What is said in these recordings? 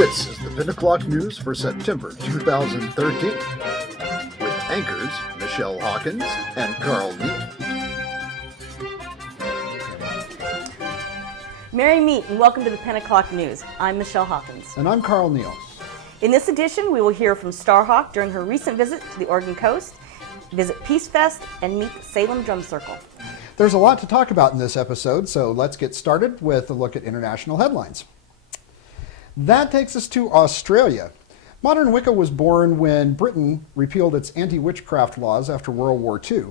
This is the Pent O'Clock news for September 2013 with anchors Michelle Hawkins and Carl Neal. Merry meet and welcome to the Pent O'Clock news. I'm Michelle Hawkins. And I'm Carl Neal. In this edition, we will hear from Starhawk during her recent visit to the Oregon coast, visit Peace Fest, and meet Salem Drum Circle. There's a lot to talk about in this episode, so let's get started with a look at international headlines. That takes us to Australia. Modern Wicca was born when Britain repealed its anti-witchcraft laws after World War II.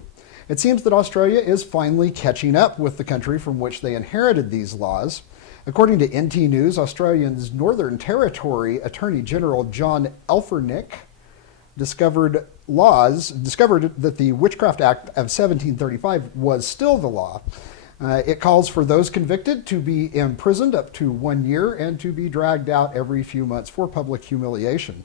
It seems that Australia is finally catching up with the country from which they inherited these laws. According to NT News, Australia's Northern Territory Attorney General John Elfernick discovered that the Witchcraft Act of 1735 was still the law. It calls for those convicted to be imprisoned up to 1 year and to be dragged out every few months for public humiliation.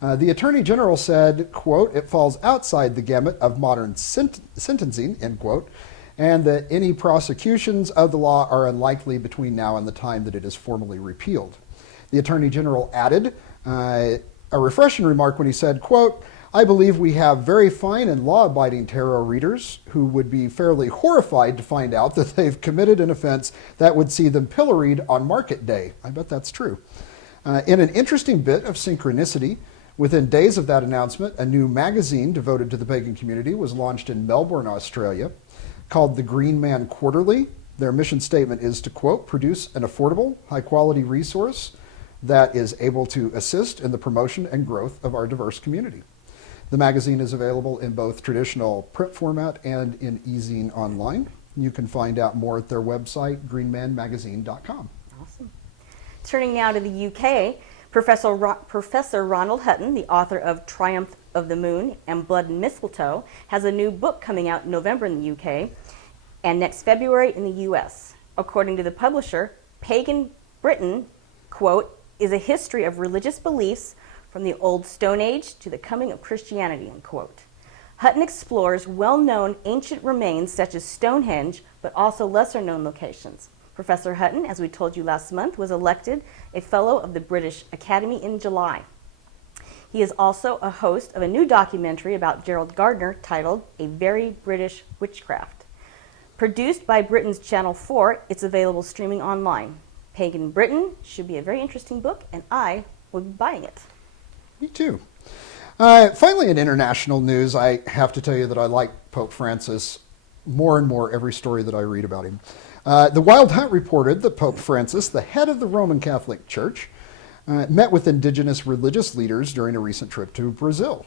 The Attorney General said, quote, "It falls outside the gamut of modern sentencing," end quote, and that any prosecutions of the law are unlikely between now and the time that it is formally repealed. The Attorney General added a refreshing remark when he said, quote, "I believe we have very fine and law-abiding tarot readers who would be fairly horrified to find out that they've committed an offense that would see them pilloried on market day." I bet that's true. In an interesting bit of synchronicity, within days of that announcement, a new magazine devoted to the pagan community was launched in Melbourne, Australia, called the Green Man Quarterly. Their mission statement is to, quote, "produce an affordable, high-quality resource that is able to assist in the promotion and growth of our diverse community." The magazine is available in both traditional print format and in e-zine online. You can find out more at their website, greenmanmagazine.com. Awesome. Turning now to the UK, Professor Ronald Hutton, the author of Triumph of the Moon and Blood and Mistletoe, has a new book coming out in November in the UK and next February in the US. According to the publisher, Pagan Britain, quote, "is a history of religious beliefs from the old Stone Age to the coming of Christianity," unquote. Hutton explores well-known ancient remains such as Stonehenge, but also lesser-known locations. Professor Hutton, as we told you last month, was elected a Fellow of the British Academy in July. He is also a host of a new documentary about Gerald Gardner titled A Very British Witchcraft. Produced by Britain's Channel 4, it's available streaming online. Pagan Britain should be a very interesting book, and I will be buying it. Me too. Finally, in international news, I have to tell you that I like Pope Francis more and more every story that I read about him. The Wild Hunt reported that Pope Francis, the head of the Roman Catholic Church, met with indigenous religious leaders during a recent trip to Brazil.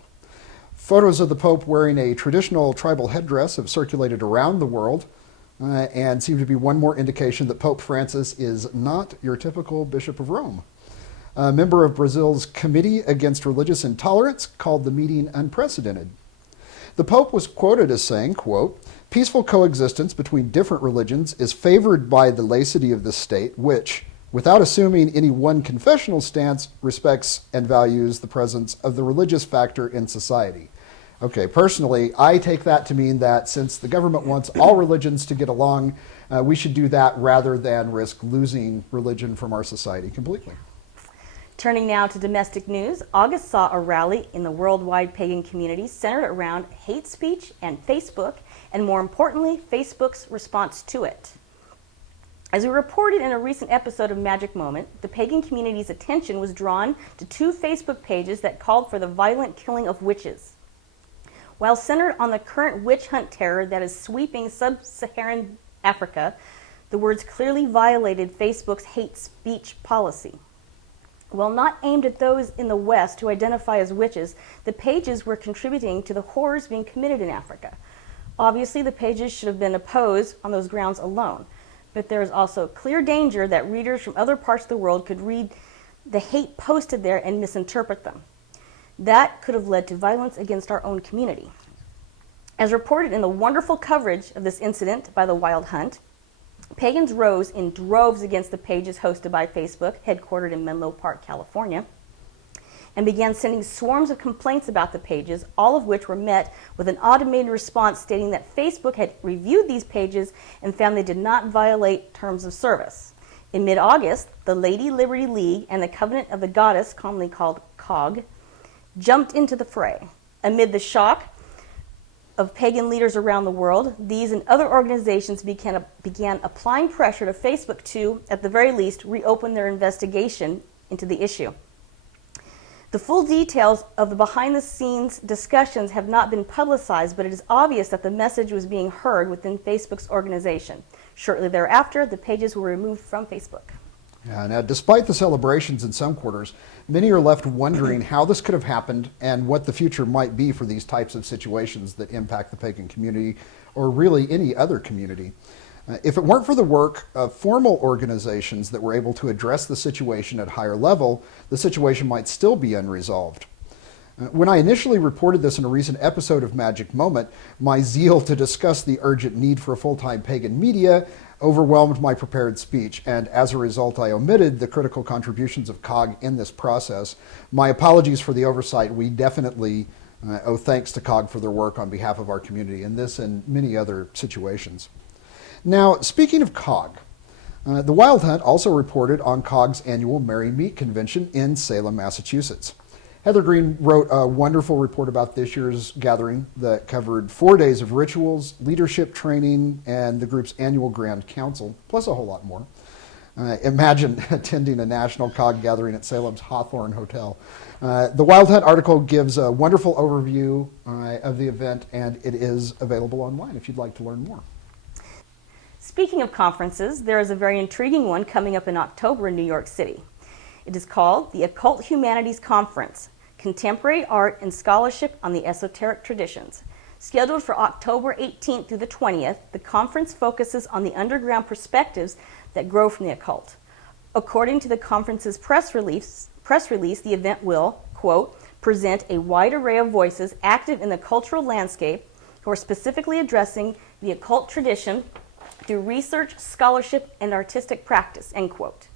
Photos of the Pope wearing a traditional tribal headdress have circulated around the world and seem to be one more indication that Pope Francis is not your typical Bishop of Rome. A member of Brazil's Committee Against Religious Intolerance called the meeting unprecedented. The Pope was quoted as saying, quote, "Peaceful coexistence between different religions is favored by the laicity of the state, which, without assuming any one confessional stance, respects and values the presence of the religious factor in society." Okay, personally, I take that to mean that since the government wants all religions to get along, we should do that rather than risk losing religion from our society completely. Turning now to domestic news, August saw a rally in the worldwide pagan community centered around hate speech and Facebook, and more importantly, Facebook's response to it. As we reported in a recent episode of Magic Moment, the pagan community's attention was drawn to two Facebook pages that called for the violent killing of witches. While centered on the current witch hunt terror that is sweeping sub-Saharan Africa, the words clearly violated Facebook's hate speech policy. While not aimed at those in the West who identify as witches, the pages were contributing to the horrors being committed in Africa. Obviously, the pages should have been opposed on those grounds alone, but there is also clear danger that readers from other parts of the world could read the hate posted there and misinterpret them. That could have led to violence against our own community. As reported in the wonderful coverage of this incident by the Wild Hunt, pagans rose in droves against the pages hosted by Facebook, headquartered in Menlo Park, California, and began sending swarms of complaints about the pages, all of which were met with an automated response stating that Facebook had reviewed these pages and found they did not violate terms of service. In mid-August, the Lady Liberty League and the Covenant of the Goddess, commonly called COG, jumped into the fray. Amid the shock of pagan leaders around the world, these and other organizations began applying pressure to Facebook to, at the very least, reopen their investigation into the issue. The full details of the behind-the-scenes discussions have not been publicized, but it is obvious that the message was being heard within Facebook's organization. Shortly thereafter, the pages were removed from Facebook. Yeah, now, despite the celebrations in some quarters, many are left wondering how this could have happened and what the future might be for these types of situations that impact the pagan community, or really any other community. If it weren't for the work of formal organizations that were able to address the situation at higher level, the situation might still be unresolved. When I initially reported this in a recent episode of Magic Moment, my zeal to discuss the urgent need for a full-time pagan media overwhelmed my prepared speech, and as a result I omitted the critical contributions of COG in this process. My apologies for the oversight. We definitely owe thanks to COG for their work on behalf of our community in this and many other situations. Now, speaking of COG, the Wild Hunt also reported on COG's annual Merry Meet Convention in Salem, Massachusetts. Heather Green wrote a wonderful report about this year's gathering that covered 4 days of rituals, leadership training, and the group's annual Grand Council, plus a whole lot more. Imagine attending a national COG gathering at Salem's Hawthorne Hotel. The Wild Hunt article gives a wonderful overview of the event, and it is available online if you'd like to learn more. Speaking of conferences, there is a very intriguing one coming up in October in New York City. It is called the Occult Humanities Conference, Contemporary Art and Scholarship on the Esoteric Traditions. Scheduled for October 18th through the 20th, the conference focuses on the underground perspectives that grow from the occult. According to the conference's press release, the event will, quote, present a wide array of voices active in the cultural landscape who are specifically addressing the occult tradition through research, scholarship, and artistic practice, end quote.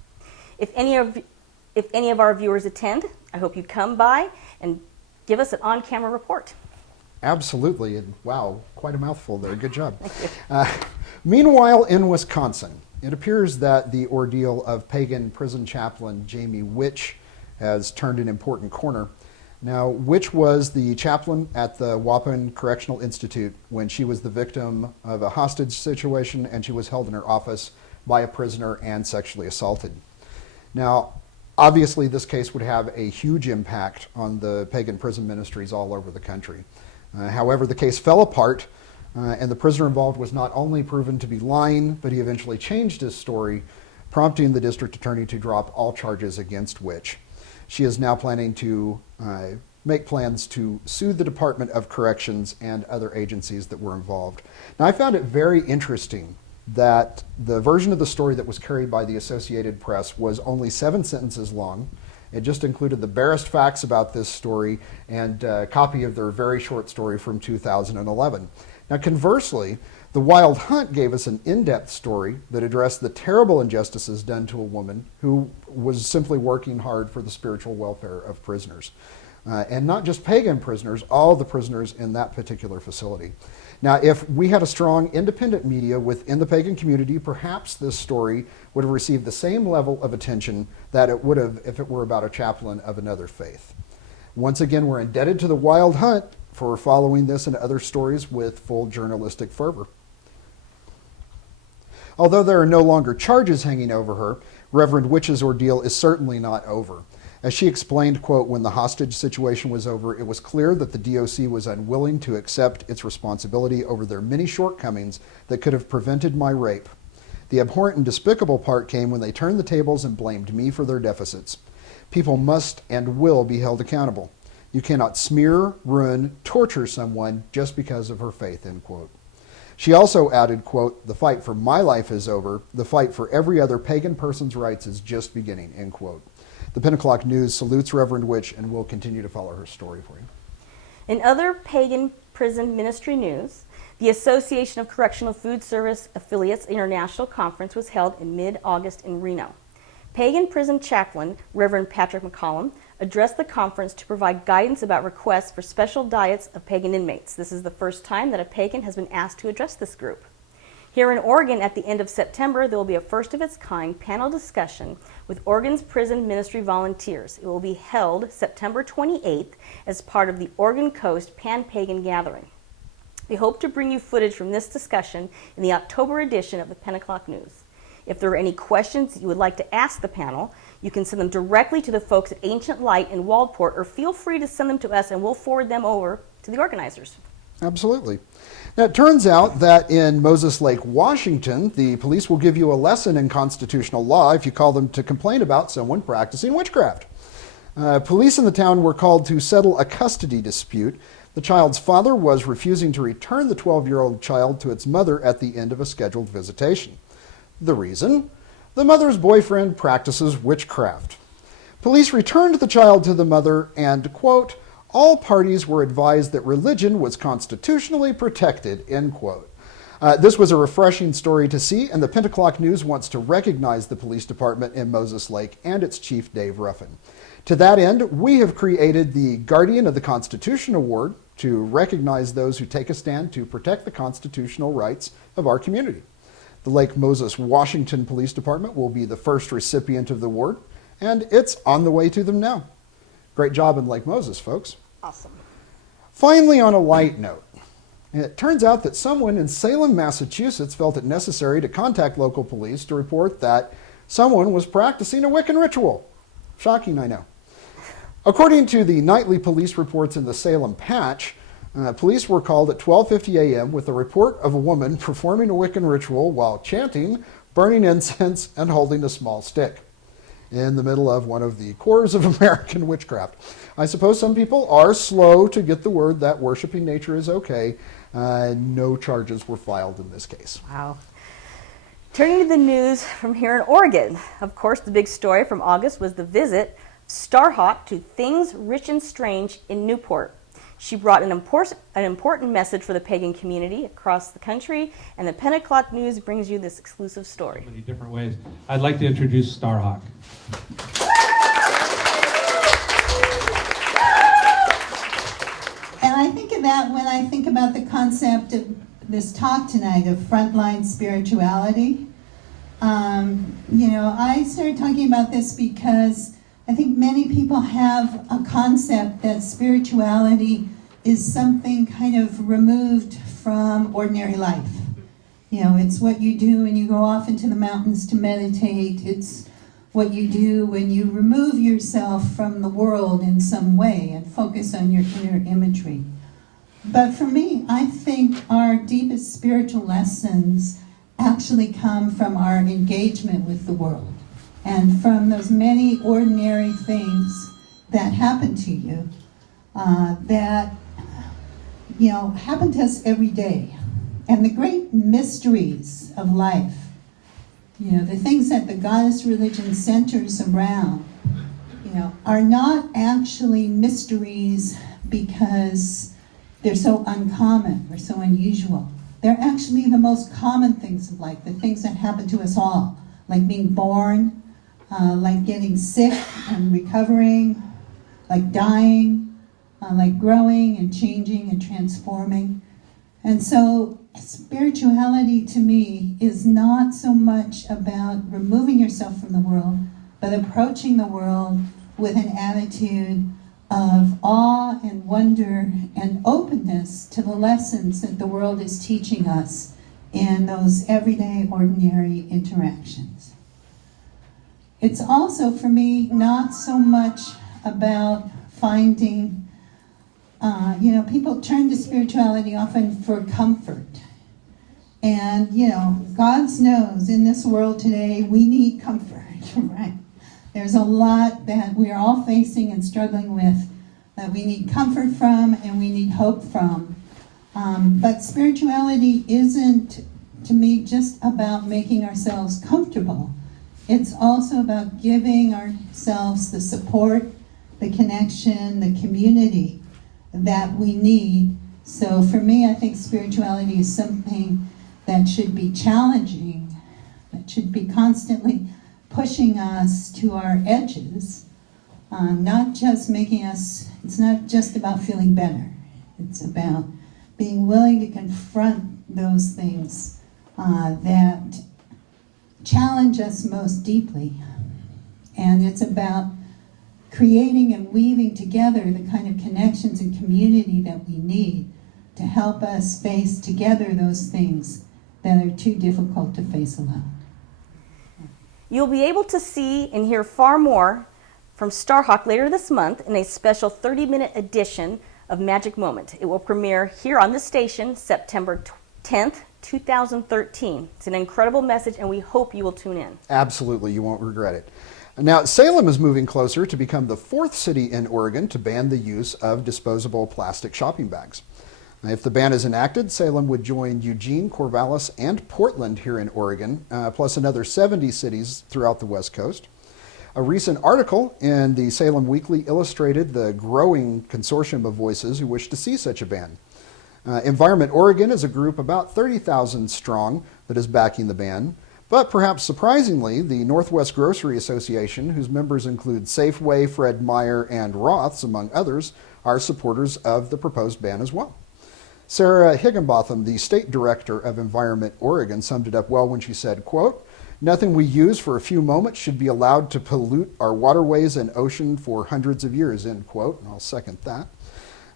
If any of our viewers attend, I hope you come by and give us an on-camera report. Absolutely, and wow, quite a mouthful there. Good job. Meanwhile, in Wisconsin, it appears that the ordeal of pagan prison chaplain Jamyi Witch has turned an important corner. Now, Witch was the chaplain at the Waupun Correctional Institute when she was the victim of a hostage situation, and she was held in her office by a prisoner and sexually assaulted. Now, obviously, this case would have a huge impact on the pagan prison ministries all over the country. However, the case fell apart, and the prisoner involved was not only proven to be lying, but he eventually changed his story, prompting the district attorney to drop all charges against Witch. She is now planning to make plans to sue the Department of Corrections and other agencies that were involved. Now, I found it very interesting that the version of the story that was carried by the Associated Press was only 7 sentences long. It just included the barest facts about this story and a copy of their very short story from 2011. Now, conversely, the Wild Hunt gave us an in-depth story that addressed the terrible injustices done to a woman who was simply working hard for the spiritual welfare of prisoners. And not just pagan prisoners, all the prisoners in that particular facility. Now, if we had a strong independent media within the pagan community, perhaps this story would have received the same level of attention that it would have if it were about a chaplain of another faith. Once again, we're indebted to the Wild Hunt for following this and other stories with full journalistic fervor. Although there are no longer charges hanging over her, Reverend Witch's ordeal is certainly not over. As she explained, quote, when the hostage situation was over, it was clear that the DOC was unwilling to accept its responsibility over their many shortcomings that could have prevented my rape. The abhorrent and despicable part came when they turned the tables and blamed me for their deficits. People must and will be held accountable. You cannot smear, ruin, torture someone just because of her faith, end quote. She also added, quote, the fight for my life is over. The fight for every other pagan person's rights is just beginning, end quote. The Pent O'Clock News salutes Reverend Witch and will continue to follow her story for you. In other pagan prison ministry news, the Association of Correctional Food Service Affiliates International Conference was held in mid-August in Reno. Pagan prison chaplain Reverend Patrick McCollum addressed the conference to provide guidance about requests for special diets of pagan inmates. This is the first time that a pagan has been asked to address this group. Here in Oregon, at the end of September, there will be a first-of-its-kind panel discussion with Oregon's prison ministry volunteers. It will be held September 28th as part of the Oregon Coast Pan-Pagan Gathering. We hope to bring you footage from this discussion in the October edition of the Pent O'Clock News. If there are any questions you would like to ask the panel, you can send them directly to the folks at Ancient Light in Waldport, or feel free to send them to us and we'll forward them over to the organizers. Absolutely. Now, it turns out that in Moses Lake, Washington, the police will give you a lesson in constitutional law if you call them to complain about someone practicing witchcraft. Police in the town were called to settle a custody dispute. The child's father was refusing to return the 12-year-old child to its mother at the end of a scheduled visitation. The reason? The mother's boyfriend practices witchcraft. Police returned the child to the mother and, quote, all parties were advised that religion was constitutionally protected, end quote. This was a refreshing story to see, and the Pent O'Clock News wants to recognize the police department in Moses Lake and its chief, Dave Ruffin. To that end, we have created the Guardian of the Constitution Award to recognize those who take a stand to protect the constitutional rights of our community. The Lake Moses, Washington Police Department will be the first recipient of the award, and it's on the way to them now. Great job in Lake Moses, folks. Awesome. Finally, on a light note, it turns out that someone in Salem, Massachusetts felt it necessary to contact local police to report that someone was practicing a Wiccan ritual. Shocking, I know. According to the nightly police reports in the Salem Patch, police were called at 12:50 a.m. with a report of a woman performing a Wiccan ritual while chanting, burning incense, and holding a small stick in the middle of one of the cores of American witchcraft. I suppose some people are slow to get the word that worshiping nature is okay. No charges were filed in this case. Wow. Turning to the news from here in Oregon. Of course, the big story from August was the visit of Starhawk to Things Rich and Strange in Newport. She brought an important message for the pagan community across the country, and the Pent O'Clock News brings you this exclusive story. Many different ways. I'd like to introduce Starhawk. And I think of that when I think about the concept of this talk tonight of frontline spirituality. I started talking about this because I think many people have a concept that spirituality is something kind of removed from ordinary life. It's what you do when you go off into the mountains to meditate. It's what you do when you remove yourself from the world in some way and focus on your inner imagery. But for me, I think our deepest spiritual lessons actually come from our engagement with the world and from those many ordinary things that happen to you that happen to us every day. And the great mysteries of life, the things that the goddess religion centers around, are not actually mysteries because they're so uncommon or so unusual. They're actually the most common things of life, the things that happen to us all, like being born, like getting sick and recovering, like dying, like growing and changing and transforming. And so spirituality to me is not so much about removing yourself from the world, but approaching the world with an attitude of awe and wonder and openness to the lessons that the world is teaching us in those everyday, ordinary interactions. It's also, for me, not so much about finding, people turn to spirituality often for comfort. And, God knows in this world today, we need comfort, right? There's a lot that we are all facing and struggling with that we need comfort from and we need hope from. But spirituality isn't, to me, just about making ourselves comfortable. It's also about giving ourselves the support, the connection, the community that we need. So for me, I think spirituality is something that should be challenging, that should be constantly pushing us to our edges, not just it's not just about feeling better. It's about being willing to confront those things that challenge us most deeply. And it's about creating and weaving together the kind of connections and community that we need to help us face together those things that are too difficult to face alone. You'll be able to see and hear far more from Starhawk later this month in a special 30-minute edition of Magic Moment. It will premiere here on the station September 10th, 2013. It's an incredible message, and we hope you will tune in. Absolutely, you won't regret it. Now, Salem is moving closer to become the 4th city in Oregon to ban the use of disposable plastic shopping bags. Now, if the ban is enacted, Salem would join Eugene, Corvallis, and Portland here in Oregon, plus another 70 cities throughout the West Coast. A recent article in the Salem Weekly illustrated the growing consortium of voices who wish to see such a ban. Environment Oregon is a group about 30,000 strong that is backing the ban. But perhaps surprisingly, the Northwest Grocery Association, whose members include Safeway, Fred Meyer, and Roth's, among others, are supporters of the proposed ban as well. Sarah Higginbotham, the state director of Environment Oregon, summed it up well when she said, quote, "Nothing we use for a few moments should be allowed to pollute our waterways and ocean for hundreds of years," end quote, and I'll second that.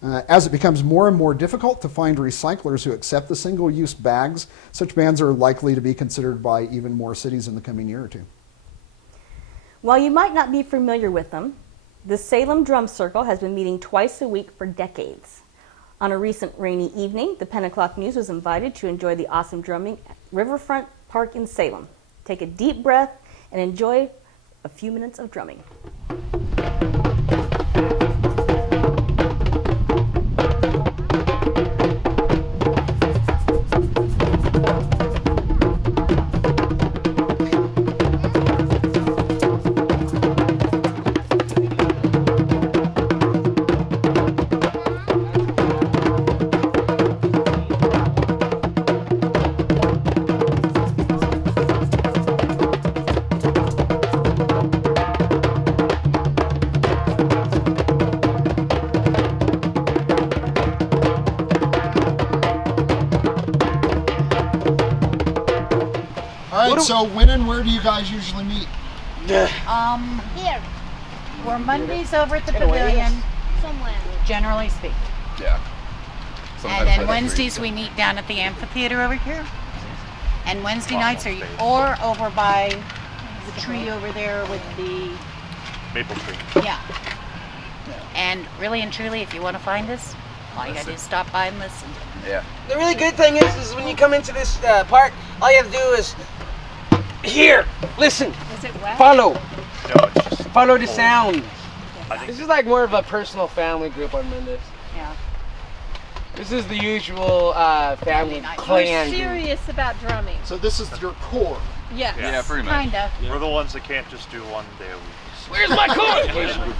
As it becomes more and more difficult to find recyclers who accept the single-use bags, such bans are likely to be considered by even more cities in the coming year or two. While you might not be familiar with them, the Salem Drum Circle has been meeting twice a week for decades. On a recent rainy evening, the Pent O'Clock News was invited to enjoy the awesome drumming at Riverfront Park in Salem. Take a deep breath and enjoy a few minutes of drumming. All right, so when and where do you guys usually meet? Here. We're Mondays over at the pavilion, Somewhere. generally speaking. Yeah. And then Wednesdays we meet down at the amphitheater over here. And Wednesday nights are or over by the tree over there with the Maple tree. yeah. And really and truly, if you want to find us, all you gotta do is stop by and listen. Yeah. The really good thing is when you come into this park, all you have to do is hear, listen, follow, follow the sound. This is like more of a personal family group on Mondays. Yeah. This is the usual family nice. clan. We're serious about drumming. So this is your core. Yes. Yeah, pretty much. Kinda. We're the ones that can't just do one day a week. Where's my cord?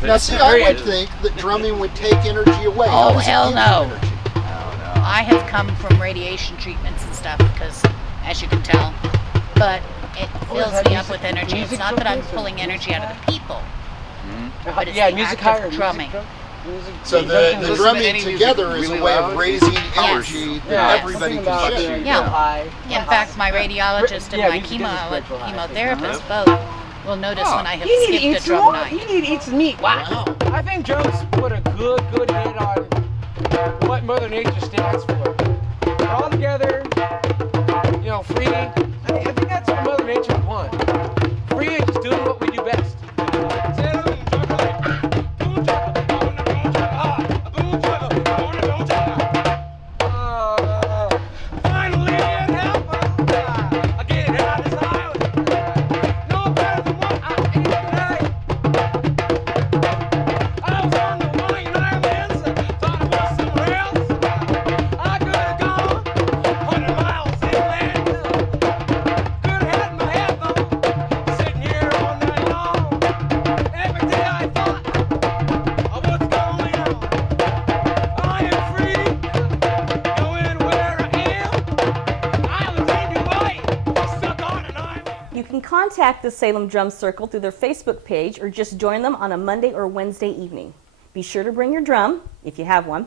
Now, see, I would think that drumming would take energy away. How Oh, does it hell give no. you energy? I have come from radiation treatments and stuff because, as you can tell, but it fills me up with energy. It's not that I'm pulling energy out of the people, but it's the music act higher, of drumming. So the drumming together is a way of raising energy that everybody can share. Yeah. In fact, my radiologist and my chemotherapist both will notice when I have You need to skipped eat a some drum more. night. You need to eat some meat. Wow. I think drums put a good hit on what Mother Nature stands for. We're all together, free. I think that's what Mother Nature wants. Free and just doing what we do best. Finally, it happened. I get out of this island. No better than what I ate tonight. I was on the Hawaiian Islands, thought it was somewhere else. I could have gone 100 miles inland. Could have had my headphones, sitting here all night long. Every day I thought of what's going on. I am free, going where I am. I was in Hawaii, stuck on an island. You can contact the Salem Drum Circle through their Facebook page or just join them on a Monday or Wednesday evening. Be sure to bring your drum, if you have one.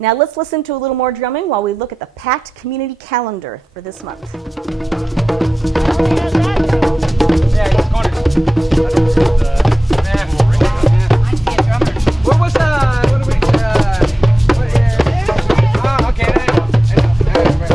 Now let's listen to a little more drumming while we look at the packed community calendar for this month. Yeah, he's going What was what do we, oh, okay, there you go.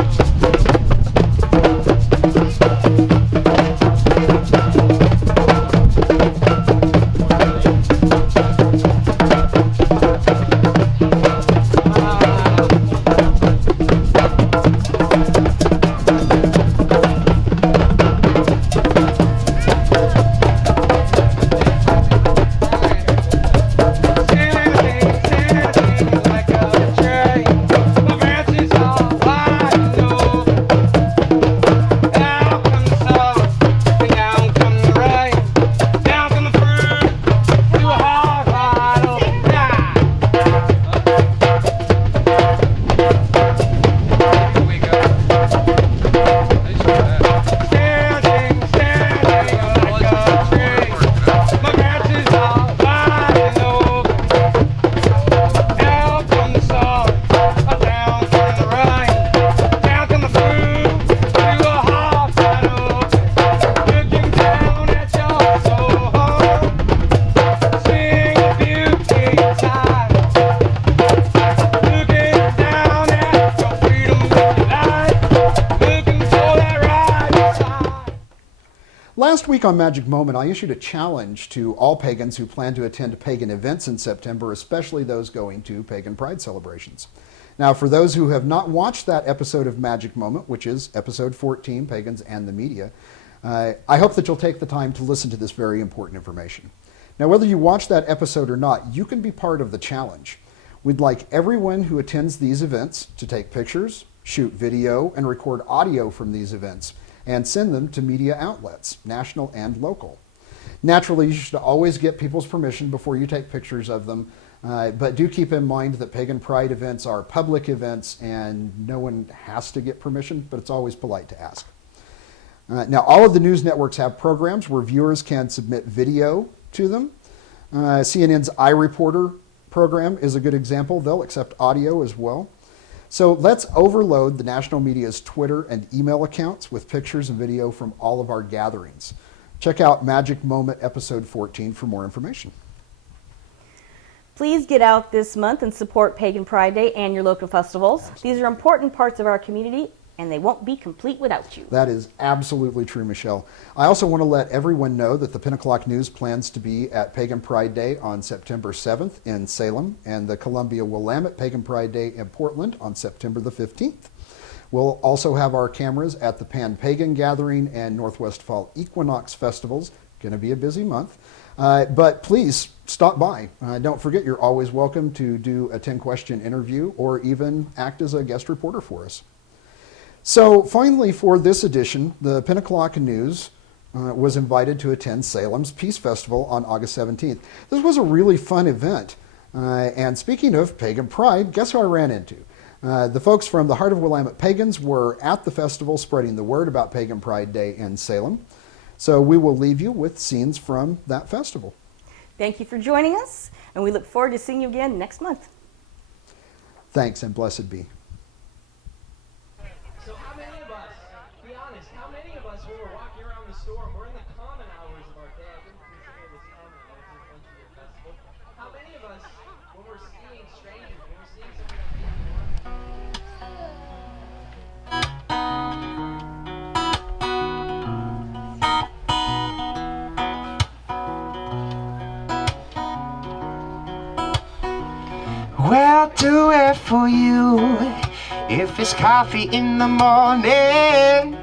Last week on Magic Moment, I issued a challenge to all pagans who plan to attend pagan events in September, especially those going to Pagan Pride celebrations. Now, for those who have not watched that episode of Magic Moment, which is episode 14, Pagans and the Media, I hope that you'll take the time to listen to this very important information. Now, whether you watch that episode or not, you can be part of the challenge. We'd like everyone who attends these events to take pictures, shoot video, and record audio from these events, and send them to media outlets, national and local. Naturally, you should always get people's permission before you take pictures of them, but do keep in mind that Pagan Pride events are public events and no one has to get permission, but it's always polite to ask. Now, all of the news networks have programs where viewers can submit video to them. CNN's iReporter program is a good example. They'll accept audio as well. So let's overload the national media's Twitter and email accounts with pictures and video from all of our gatherings. Check out Magic Moment episode 14 for more information. Please get out this month and support Pagan Pride Day and your local festivals. These are important parts of our community, and they won't be complete without you. That is absolutely true, Michelle. I also want to let everyone know that the Pent O'Clock News plans to be at Pagan Pride Day on September 7th in Salem, and the Columbia Willamette Pagan Pride Day in Portland on September the 15th. We'll also have our cameras at the Pan Pagan Gathering and Northwest Fall Equinox Festivals. Going to be a busy month. But please stop by. Don't forget, you're always welcome to do a 10-question interview or even act as a guest reporter for us. So finally, for this edition, the Pent O'Clock News was invited to attend Salem's Peace Festival on August 17th. This was a really fun event. And speaking of Pagan Pride, guess who I ran into? The folks from the Heart of Willamette Pagans were at the festival spreading the word about Pagan Pride Day in Salem. So we will leave you with scenes from that festival. Thank you for joining us, and we look forward to seeing you again next month. Thanks, and blessed be. So how many of us, be honest, how many of us when we're walking around the store and we're in the common hours of our day, I wouldn't consider this common hours of the festival, how many of us, when we're seeing strangers, when we're seeing somebody Well, do it for you. If it's coffee in the morning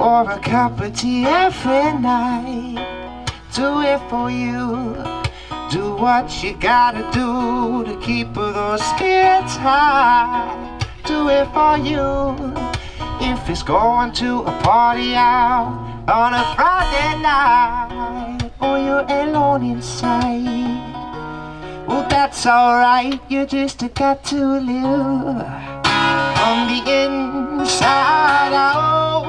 or a cup of tea every night, do it for you. Do what you gotta do to keep those spirits high. Do it for you. If it's going to a party out on a Friday night or you're alone inside, well, that's alright, you just got to live from the inside out.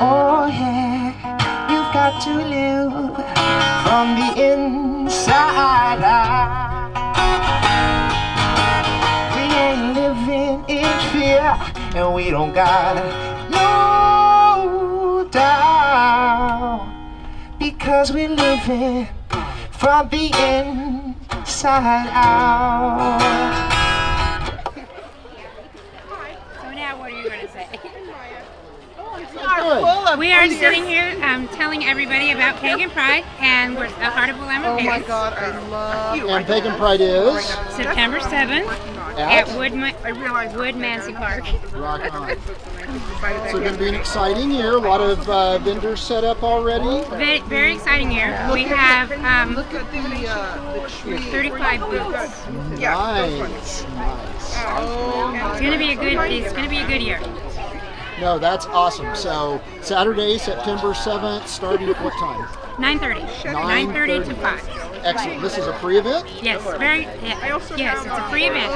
Oh yeah, you've got to live from the inside out. Yeah. and we don't got no doubt, because we're living from the inside out. So now what are you going to say? Good. We are sitting here telling everybody about Pagan Pride, and we're the Heart of Willamette Pagans. Oh my God, I love. And Pagan Pride is September 7th at at Woodmansey Park. Rock on. So going to be an exciting year. A lot of vendors set up already. Very, very exciting year. We have Look at the tree. 35 booths. Nice. Oh my It's going to be a good year. No, that's awesome. So Saturday, September 7th, starting at what time? 9:30. 9:30 to 5. Excellent. This is a free event? Yes, yes, it's a free event.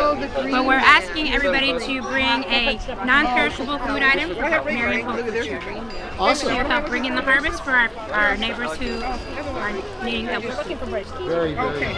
But we're asking everybody to bring a non-perishable food item for Marion Folk Future. Awesome. To help bring in the harvest for our neighbors who are needing help with food. Very, very good.